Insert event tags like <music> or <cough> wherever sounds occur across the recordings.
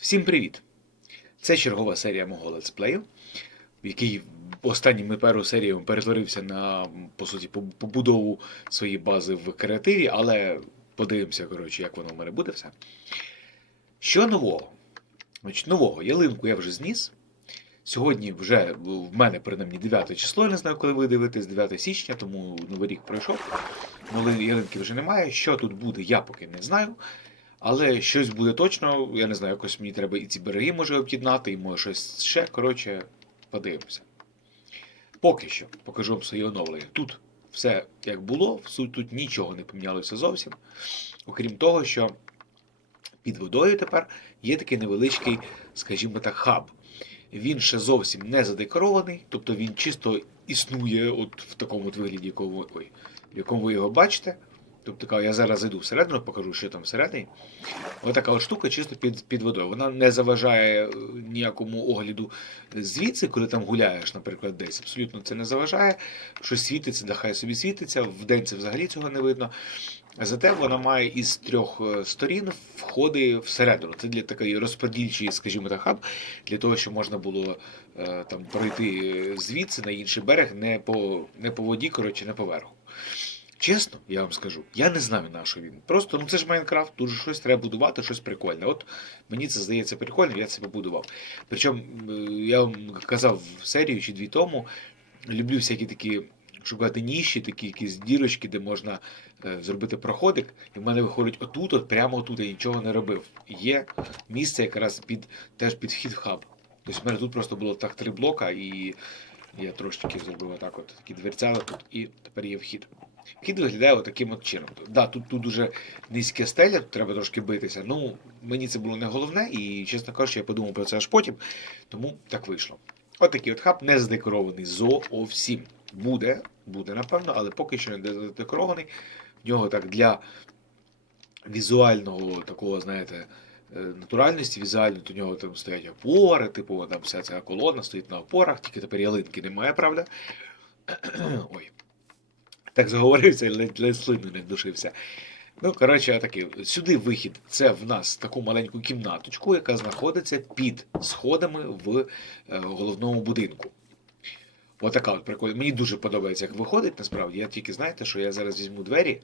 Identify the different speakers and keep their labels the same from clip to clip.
Speaker 1: Всім привіт! Це чергова серія мого летсплею, який останнім першу серію перетворився на, по суті, побудову своєї бази в креативі, але подивимося, коротше, як воно в мене буде все. Що нового? Значить, нового ялинку я вже зніс. Сьогодні вже в мене принаймні 9 число, я не знаю, коли ви дивитесь, 9 січня, тому новий рік пройшов. Ялинки вже немає. Що тут буде, я поки не знаю. Але щось буде точно, я не знаю, якось мені треба і ці береги може об'єднати, і може щось ще. Коротше, подивимося. Поки що покажу вам свої оновлення. Тут все як було, тут нічого не помінялося зовсім. Окрім того, що під водою тепер є такий невеличкий, скажімо так, хаб. Він ще зовсім не задекорований, тобто він чисто існує от в такому от вигляді, якому, ой, в якому ви його бачите. Тобто така, я зараз зайду всередину, покажу, що там всередині. Ось така от штука чисто під, під водою. Вона не заважає е, ніякому огляду звідси, коли там гуляєш, наприклад, десь. Абсолютно це не заважає. Щось світиться, да хай собі світиться. Вдень це взагалі цього не видно. Зате вона має із трьох е, сторін входи всередину. Це для такої розподільчої, скажімо так, хаб, для того, щоб можна було е, там пройти звідси на інший берег, не по, не по воді, коротше, не поверху. Чесно, я вам скажу, я не знаю, на що він. Просто ну це ж Майнкрафт, тут же щось треба будувати, щось прикольне. От мені це здається прикольним, я це побудував. Причому е, я вам казав в серію чи дві тому, люблю всякі такі шукати ніші, такі якісь дірочки, де можна е, зробити проходик. І в мене виходить отут, от прямо отут, я нічого не робив. Є місце якраз під теж під вхід хаб. Тобто в мене тут просто було так три блока, і я трошки зробив отак, от такі дверцята тут, і тепер є вхід. Вхід виглядає отаким от чином. Да, тут, тут дуже низьке стеля, тут треба трошки битися. Ну, мені це було не головне, і, чесно кажучи, я подумав про це аж потім, тому так вийшло. Отакий от хаб не задекорований зовсім. Буде, буде, напевно, але поки що не задекорований. В нього так для візуального такого, знаєте, е, натуральності, візуально до нього там стоять опори, типу там вся ця колона стоїть на опорах, тільки тепер ялинки немає, правда? <clears throat> Ой. Так заговорився, ледь, ледь слину не вдушився. Ну, коротше, такий. Сюди вихід. Це в нас таку маленьку кімнаточку, яка знаходиться під сходами в е, головному будинку. Отака от прикольна. Мені дуже подобається, як виходить, насправді. Я тільки знаєте, що я зараз візьму двері.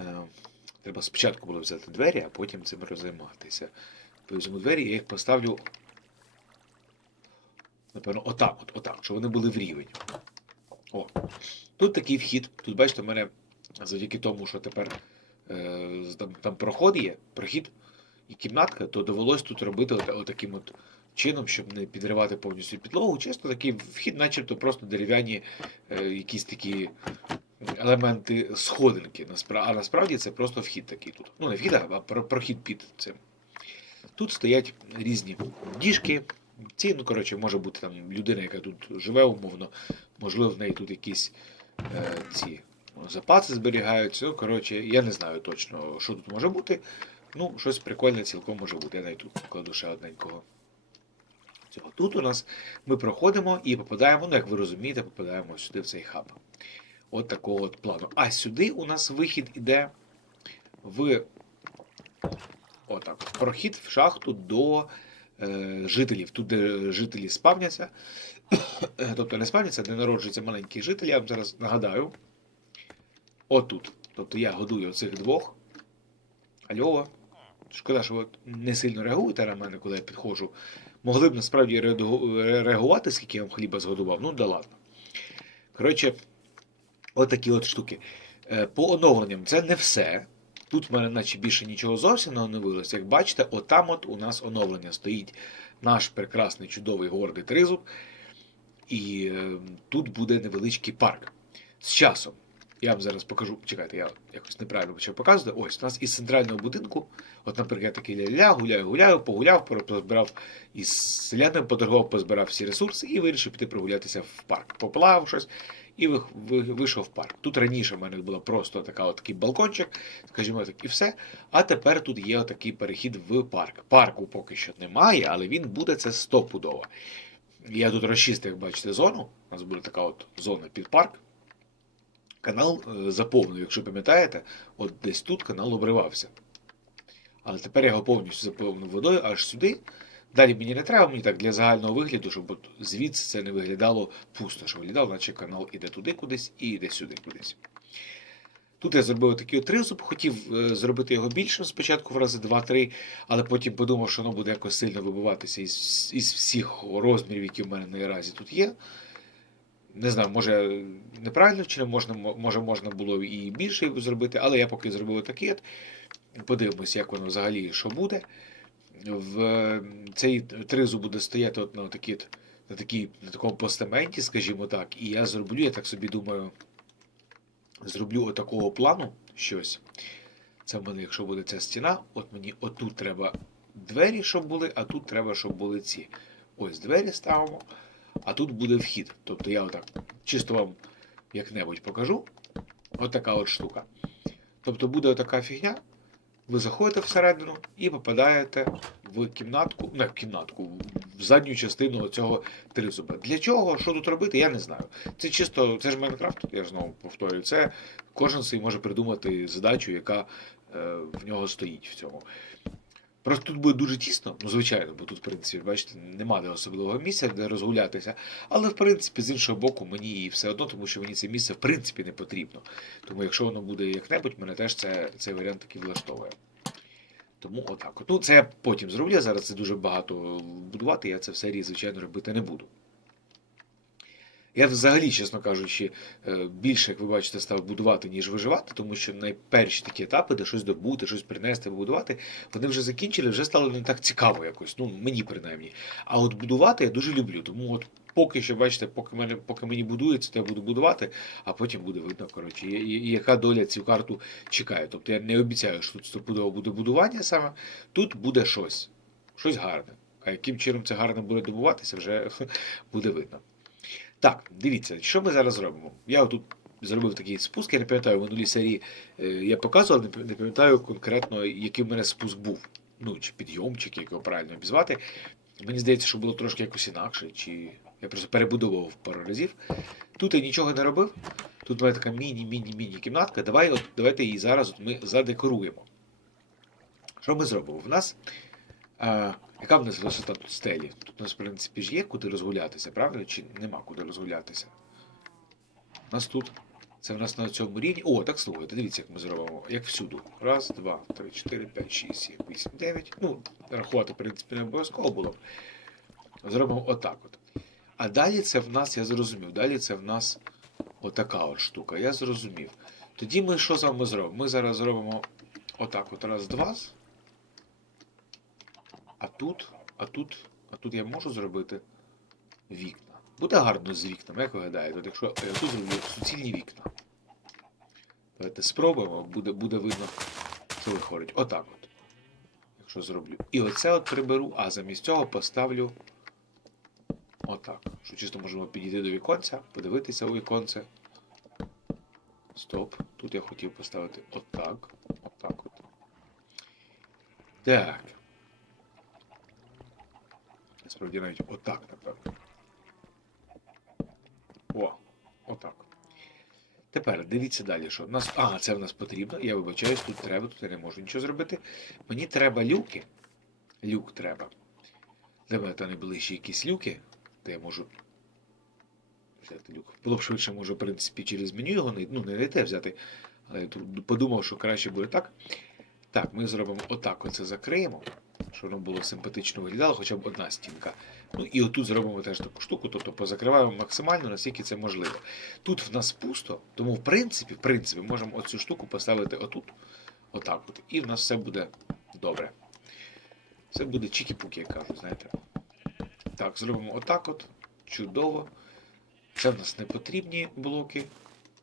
Speaker 1: Е, Треба спочатку було взяти двері, а потім цим розайматися. Візьму двері, я їх поставлю. Напевно, отак, от, отак, щоб вони були в рівень. О. Тут такий вхід. Тут, бачите, в мене завдяки тому, що тепер е, там, там проход є, прохід і кімнатка, то довелось тут робити от, отаким от чином, щоб не підривати повністю підлогу. Чисто такий вхід, начебто просто дерев'яні е, якісь такі елементи сходинки. А насправді це просто вхід такий тут. Ну, не вхід, а прохід під цим. Тут стоять різні діжки. Ці, ну коротше, може бути там людина, яка тут живе умовно, можливо, в неї тут якісь ці ну, запаси зберігаються. Ну, коротше, я не знаю точно, що тут може бути. Ну, щось прикольне цілком може бути. Я навіть тут кладу ще одненького. Цього. Тут у нас ми проходимо і попадаємо, ну, як ви розумієте, попадаємо сюди в цей хаб. От такого от плану. А сюди у нас вихід іде в отак, прохід в шахту до е, жителів. Тут, де жителі спавняться. <coughs> тобто не спавняться, де народжуються маленькі жителі. Я вам зараз нагадаю. Отут. Тобто я годую оцих двох. Альо. Шкода, що ви не сильно реагуєте на мене, коли я підходжу. Могли б насправді реагувати, скільки я вам хліба згодував. Ну да ладно. Коротше, отакі от штуки. Е, По оновленням це не все. Тут в мене наче більше нічого зовсім не оновилося. Як бачите, отам от у нас оновлення стоїть наш прекрасний чудовий гордий тризуб. І е, тут буде невеличкий парк. З часом. Я вам зараз покажу. Чекайте, я якось неправильно почав показувати. Ось у нас із центрального будинку, от, наприклад, я такий ля-ля, гуляю, гуляю, погуляв, позбирав із селянами, поторгував, позбирав всі ресурси і вирішив піти прогулятися в парк. Поплавав щось і ви- ви- вийшов в парк. Тут раніше в мене була просто така, от такий балкончик, скажімо так, і все. А тепер тут є отакий перехід в парк. Парку поки що немає, але він буде це стопудово. Я тут розчистив, як бачите, зону. У нас буде така от зона під парк. Канал е, заповнив, якщо пам'ятаєте, от десь тут канал обривався. Але тепер я його повністю заповнив водою аж сюди. Далі мені не треба, мені так для загального вигляду, щоб звідси це не виглядало пусто, що виглядало, наче канал іде туди кудись і йде сюди кудись. Тут я зробив такий тризуб, хотів е, зробити його більшим спочатку в рази 2-3, але потім подумав, що воно буде якось сильно вибиватися із, із всіх розмірів, які в мене наразі тут є. Не знаю, може неправильно вчинив, можна, може можна було і більше зробити, але я поки зробив такий. Подивимось, як воно взагалі що буде. В цей тризуб буде стояти от на, такі, на, такій, на такому постаменті, скажімо так, і я зроблю, я так собі думаю, зроблю отакого плану щось. Це в мене, якщо буде ця стіна, от мені отут треба двері, щоб були, а тут треба, щоб були ці. Ось двері ставимо, а тут буде вхід. Тобто я отак чисто вам як-небудь покажу. Отака от штука. Тобто буде отака фігня. Ви заходите всередину і попадаєте в кімнатку, не в кімнатку, в задню частину цього тризуба. Для чого, що тут робити, я не знаю. Це чисто, це ж Майнкрафт, я знову повторюю. Це кожен собі може придумати задачу, яка е, в нього стоїть в цьому. Просто тут буде дуже тісно, ну звичайно, бо тут, в принципі, бачите, немає особливого місця, де розгулятися. Але в принципі, з іншого боку, мені і все одно, тому що мені це місце в принципі не потрібно. Тому якщо воно буде як-небудь, мене теж це, цей варіант таки влаштовує. Тому отак. от. Ну, це я потім зроблю. Зараз це дуже багато будувати, я це в серії, звичайно, робити не буду. Я взагалі, чесно кажучи, е, більше, як ви бачите, став будувати, ніж виживати, тому що найперші такі етапи, де щось добути, щось принести, побудувати, вони вже закінчили, вже стало не так цікаво якось. Ну, мені принаймні. А от будувати я дуже люблю. Тому от поки що, бачите, поки, мене, поки мені будується, то я буду будувати, а потім буде видно, коротше, і, і, і яка доля цю карту чекає. Тобто я не обіцяю, що тут стопудово буде будування саме, тут буде щось, щось гарне. А яким чином це гарно буде добуватися, вже <laughs> буде видно. Так, дивіться, що ми зараз робимо. Я тут зробив такий спуск, я не пам'ятаю, в минулій серії е, я показував, не не пам'ятаю конкретно, який в мене спуск був. Ну, чи підйом, чи як його правильно обізвати. Мені здається, що було трошки якось інакше, чи я просто перебудовував пару разів. Тут я нічого не робив. Тут мене така міні-міні-міні кімнатка. Давай, от, давайте її зараз от ми задекоруємо. Що ми зробимо? В нас. А, яка в нас висота тут стелі? Тут у нас, в принципі, ж є куди розгулятися, правда? Чи нема куди розгулятися? У нас тут. Це в нас на цьому рівні. О, так слухайте, дивіться, як ми зробимо. Як всюди. Раз, два, три, чотири, п'ять, шість, сім, вісім, дев'ять. Ну, рахувати, в принципі, не обов'язково було. Зробимо отак от. А далі це в нас, я зрозумів, далі це в нас отака от штука. Я зрозумів. Тоді ми що з вами зробимо? Ми зараз зробимо отак от раз, два. А тут, а тут, а тут я можу зробити вікна. Буде гарно з вікнами, як ви гадаєте? От якщо я тут зроблю суцільні вікна. Давайте спробуємо, буде, буде видно, що виходить. Отак от. Якщо зроблю. І оце от приберу, а замість цього поставлю отак. Що чисто можемо підійти до віконця, подивитися у віконце. Стоп. Тут я хотів поставити отак. Отак от. Так. Насправді навіть отак, напевно. О, отак. Тепер дивіться далі, що нас. А, це в нас потрібно. Я вибачаюсь, тут треба, тут я не можу нічого зробити. Мені треба люки. Люк треба. Для мене там найближчі якісь люки, де я можу взяти люк. Було б швидше, може, в принципі, через меню його не, ну, не не те взяти. Але я подумав, що краще буде так. Так, ми зробимо отак, оце закриємо, щоб воно було симпатично виглядало, хоча б одна стінка. Ну і отут зробимо теж таку штуку, тобто позакриваємо максимально, наскільки це можливо. Тут в нас пусто, тому в принципі, в принципі, можемо оцю штуку поставити отут, отак от, і в нас все буде добре. Це буде чікі-пуки, як кажуть, знаєте. Так, зробимо отак от. Чудово. Це в нас не потрібні блоки.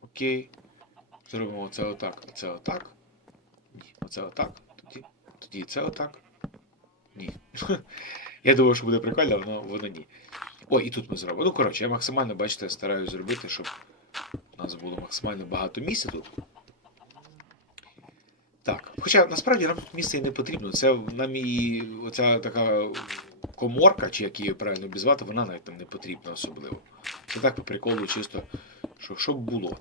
Speaker 1: Окей. Зробимо оце отак, оце отак. Ні, оце отак. Тоді, тоді це отак. Ні. <laughs> Я думав, що буде прикольно, але воно, ні. О, і тут ми зробимо. Ну, коротше, я максимально, бачите, стараюсь зробити, щоб у нас було максимально багато місця тут. Так. Хоча насправді нам тут місце і не потрібно. Це нам і оця така коморка, чи як її правильно обізвати, вона навіть нам не потрібна особливо. Це так по приколу, чисто, що, щоб було.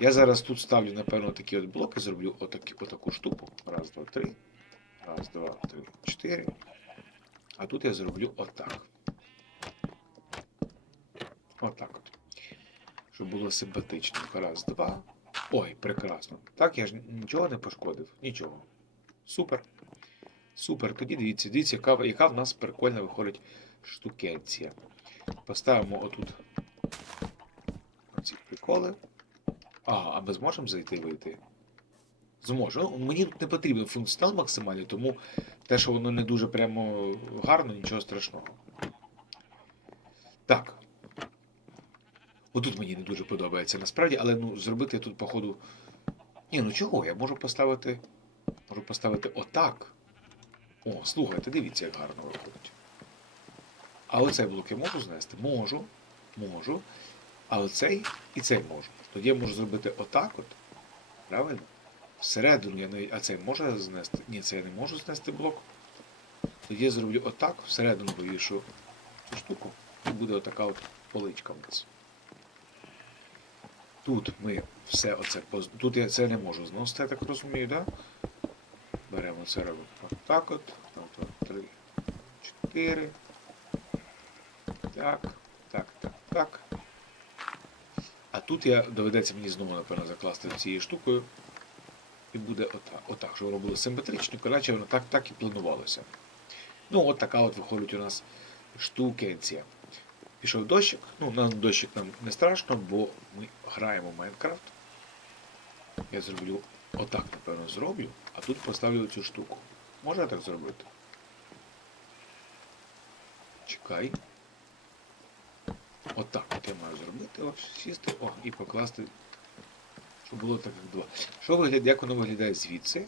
Speaker 1: Я зараз тут ставлю, напевно, такі от блоки, зроблю отакі, отаку штуку. Раз, два, три. Раз, два, три, чотири. А тут я зроблю отак. Отак от. Щоб було симпатично. Раз, два. Ой, прекрасно. Так, я ж нічого не пошкодив. Нічого. Супер. Супер. Тоді дивіться, дивіться, яка, яка в нас прикольна виходить штукенція. Поставимо отут оці приколи. А, а ми зможемо зайти вийти? Зможу. Ну, мені не потрібен функціонал максимальний, тому те, що воно не дуже прямо гарно, нічого страшного. Так. Отут мені не дуже подобається насправді, але ну, зробити тут, походу. Ні, ну чого? Я можу поставити. Можу поставити отак. О, слухайте, дивіться, як гарно виходить. А оцей блок я можу знести? Можу. Можу. А оцей і цей можу. Тоді я можу зробити отак от. Правильно? Всередину я не. А цей може знести? Ні, це я не можу знести блок. Тоді я зроблю отак, всередину повішу цю штуку, і буде отака от поличка в нас. Тут ми все оце Тут я це не можу зносити, я так розумію, так? Да? Беремо це робимо отак от. Там, три, чотири. Так, так, так, так. А тут я доведеться мені знову, напевно, закласти цією штукою. І буде отак, отак, щоб воно було симетрично, коротше, воно так, так і планувалося. Ну, от така от виходить у нас штукенція. Пішов дощик. Ну, на дощик нам не страшно, бо ми граємо в Майнкрафт. Я зроблю отак, напевно, зроблю, а тут поставлю цю штуку. Можна так зробити? Чекай. Отак от я маю зробити. Сісти, о, і покласти, щоб було так, два. Що виглядає, як воно виглядає звідси?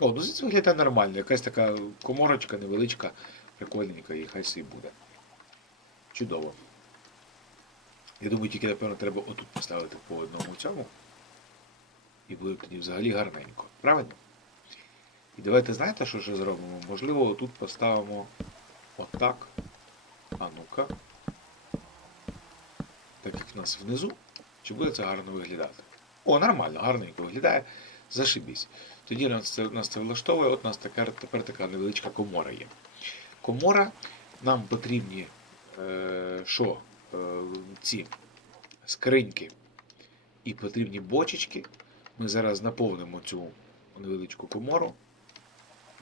Speaker 1: О, ну звідси виглядає нормально. Якась така коморочка невеличка, прикольненька, і хай собі буде. Чудово. Я думаю, тільки, напевно, треба отут поставити по одному цьому. І буде тоді взагалі гарненько. Правильно? І давайте знаєте, що ще зробимо? Можливо, тут поставимо отак. А ну-ка. Так як в нас внизу. Чи буде це гарно виглядати? О, нормально, гарненько виглядає. Зашибісь. Тоді нас це, нас це влаштовує, от у нас тепер, тепер така невеличка комора є. Комора, нам потрібні е? Е, ці скриньки і потрібні бочечки. Ми зараз наповнимо цю невеличку комору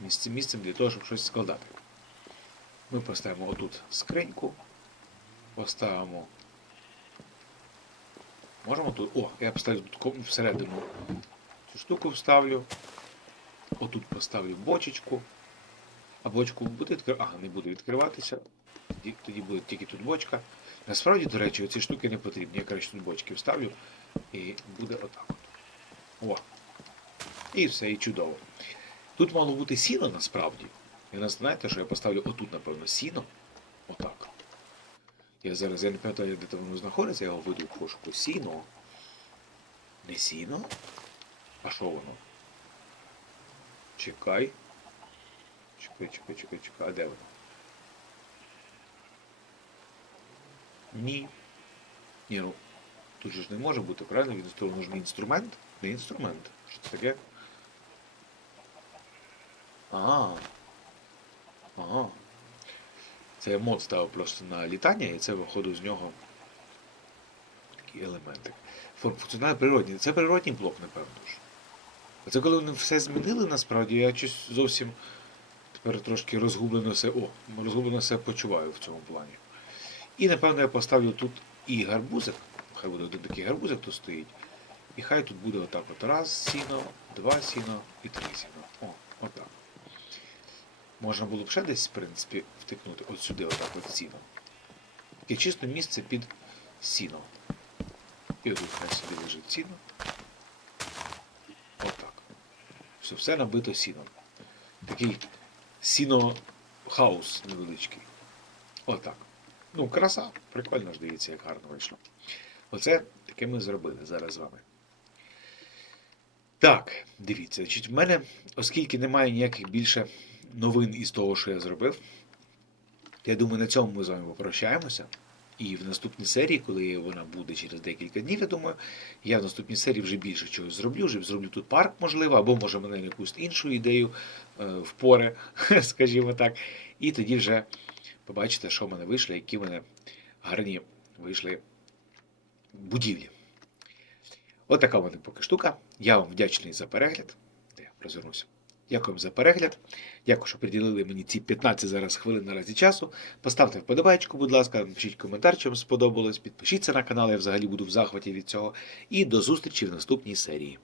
Speaker 1: місцем, місцем для того, щоб щось складати. Ми поставимо отут скриньку, поставимо. Можемо тут. О, я поставлю тут всередину цю штуку вставлю. Отут поставлю бочечку. А бочку буде відкриватися. Ага, не буде відкриватися. Тоді, тоді буде тільки тут бочка. Насправді, до речі, оці штуки не потрібні. Я краще тут бочки вставлю і буде отак. От. О. І все, і чудово. Тут мало бути сіно насправді. Ви знаєте, що я поставлю отут, напевно, сіно. Отак. Я зараз я не пам'ятаю, де воно знаходиться, я його веду в пошуку. Сіно. Не сіно? А що воно? Чекай. Чекай, чекай, чекай, чекай. А де воно? Ні. Ні, ну. Тут же ж не може бути, правильно? Він ж не інструмент? Не інструмент. Що це таке? А. Ага. Це мод ставив просто на літання, і це виходить з нього такі елементи. Фун- Функціонал природній. Це природній блок, напевно ж. А це коли вони все змінили, насправді, я щось зовсім тепер трошки розгублено все. О, розгублено себе почуваю в цьому плані. І, напевно, я поставлю тут і гарбузик. Хай буде один такий гарбузик тут стоїть. І хай тут буде отак от раз сіно, два сіно і три сіно. О, отак. Можна було б ще десь, в принципі, втикнути от сюди, отак от сіно. Таке чисто місце під сіно. І отут хай собі лежить сіно. Отак. Все, все набито сіном. Такий сіно-хаус невеличкий. Отак. Ну, краса, прикольно ж дивіться, як гарно вийшло. Оце таке ми зробили зараз з вами. Так, дивіться, значить, в мене, оскільки немає ніяких більше новин із того, що я зробив, я думаю, на цьому ми з вами попрощаємося. І в наступній серії, коли вона буде через декілька днів, я думаю, я в наступній серії вже більше чогось зроблю. Вже зроблю тут парк, можливо, або може мене якусь іншу ідею е, впоре, <laughs> скажімо так. І тоді вже побачите, що в мене вийшло, які в мене гарні вийшли будівлі. От така в мене поки штука. Я вам вдячний за перегляд. Я розвернуся. Дякую за перегляд. Дякую, що приділили мені ці 15 зараз хвилин наразі часу. Поставте вподобайку, будь ласка, напишіть коментар, чи вам сподобалось. Підпишіться на канал, я взагалі буду в захваті від цього. І до зустрічі в наступній серії.